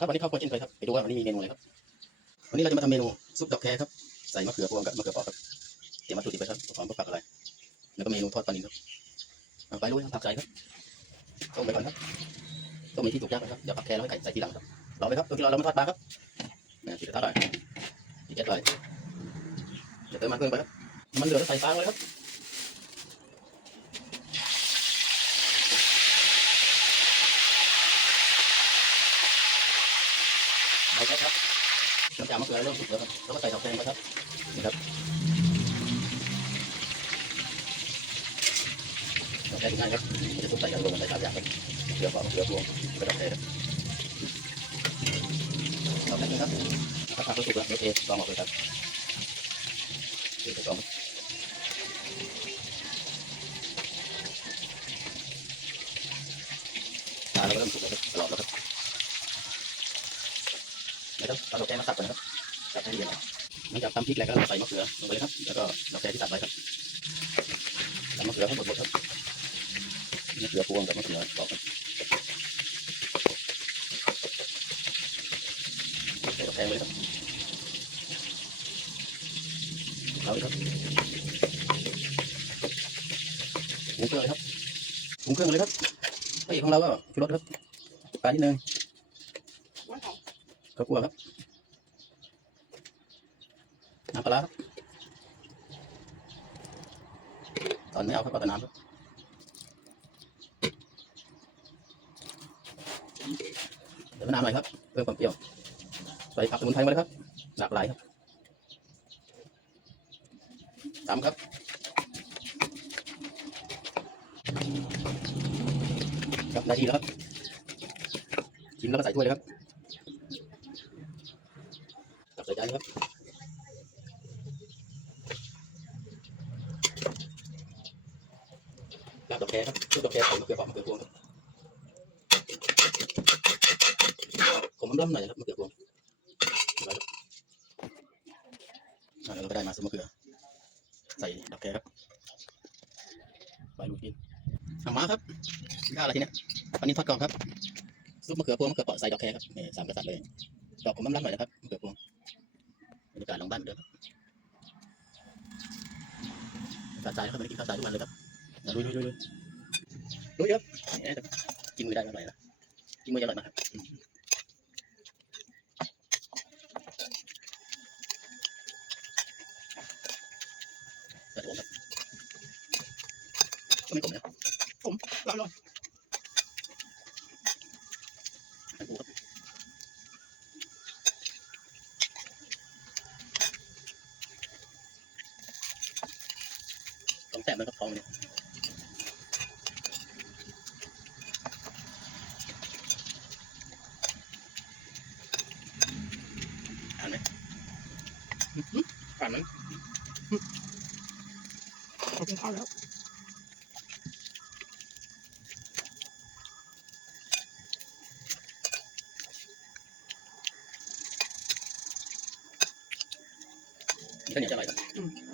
ครับวันนี้เข้าครัวเช่นเคยครับไปดูว่าวันนี้มีเมนูอะไรครับวันนี้เราจะมาทำเมนูซุปดอกแครครับใส่มะเขือพวงกับมะเขือเปอกครับเตรียมวัตถุดิบไปครับหอมผักอะไร แล้วก็เมนูทอดปลานิลครับเอาไปลุยครับผักใส่ครับต้มไปก่อนครับต้มมีที่ถูกยากนครับเดี๋ยวผักแครแล้วให้ไก่ใส่ทีหลังครับรอไปครับตัวที่เราเรามาทอดปลาครับเนี่ยที่กระทะหน่อยที่เจ็ดเลยเดี๋ยวเติมมันเพิ่มไปครับมันเหลือใส่ฟาเลยครับไปครับครับ น้ำจ่ามะเขือเริ่มสุกแล้วครับแล้วก็ใส่ดอกแดงไปครับนี่ครับดอกแดงง่ายครับจะทุ นะครับเอาดอกแดงมาสับก่อนนะครับสับให้ละเอียดหน่อยหลังจากตำพริกแล้วก็ใส่มะเขือลงไปเลยครับ แล้วก็ดอกแดงที่ตัดไว้ครับตำมะเขือให้หมดหมดครับมะเขือพวงกับมะเขือเปอกครับใส่ดอกงเลยครับเอาเลยครับปรุงเครื่องเลยครับปรุงเครื่องเลยครับพระเอกของเราก็ชูรสครับปลานิดนึง ข้าวคั่วครับน้ำปลาร้าครับตอนไม่เอาครับเอาน้ำครับเดี๋ยวมะนาวหน่อยครับเพิ่มความเปรี้ยวใส่ผักสมุนไพรมาเลยครับ หลากหลายครับตามครับครับได้ทีแล้วครับชิมแล้วก็ใส่ถ้วยเลยครับ ใส่จครับลาบดอกแคครับชุดดอกแคใส่มะเขือเปอกมะเขือพวงครับผมมันร่ำหน่อยนะครับมะเขือพวงเอาไว้ครับอ่าแล้วเราก็ได้มาซุปมะเขือ ใส่ดอกแคครับไปลูกกินเอามาครับได้อะไรทีเนี้ยอันนี้ทอดกรอบครับซุปมะเขือพวงมะเขือเปอกใส่ดอกแคครับสามกษัตริย์เลยดอกผมน้ำร่ำหน่อยนะครับมะเขือพวง บรรยากาศหลังบ้านเดิมครับข้าวสารนะครับไม่ได้กินข้าวสารทุกวันเลยครับลุยลุยลุยลุยลุยครับกินมือได้ไม่เป็นไรนะกินมือจะอร่อยมากครับอืมแต่ผมครับก็ไม่ขมนะผมอร่อยอันกูครับ ต้องแต้มแล้วก็ทองเนี่ยอ่านไหมอื้อหืออ่านไหมขอบคุณข้าวแล้วนี่ก็เหนียวจะอร่อยครับนี่ก็เอาถึงแล้วเนี่ยนี่ก็ถึงแล้วจับทองๆครับตรงนี้ใช้มันน้อย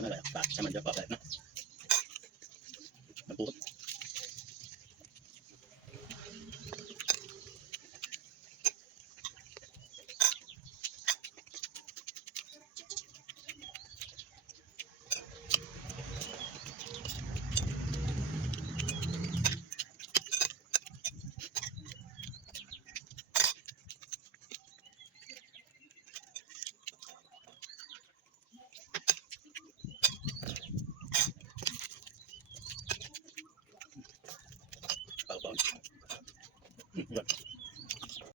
เท่าไหร่ปากใช้มันเยอะกว่าเลยนะมันปูครับ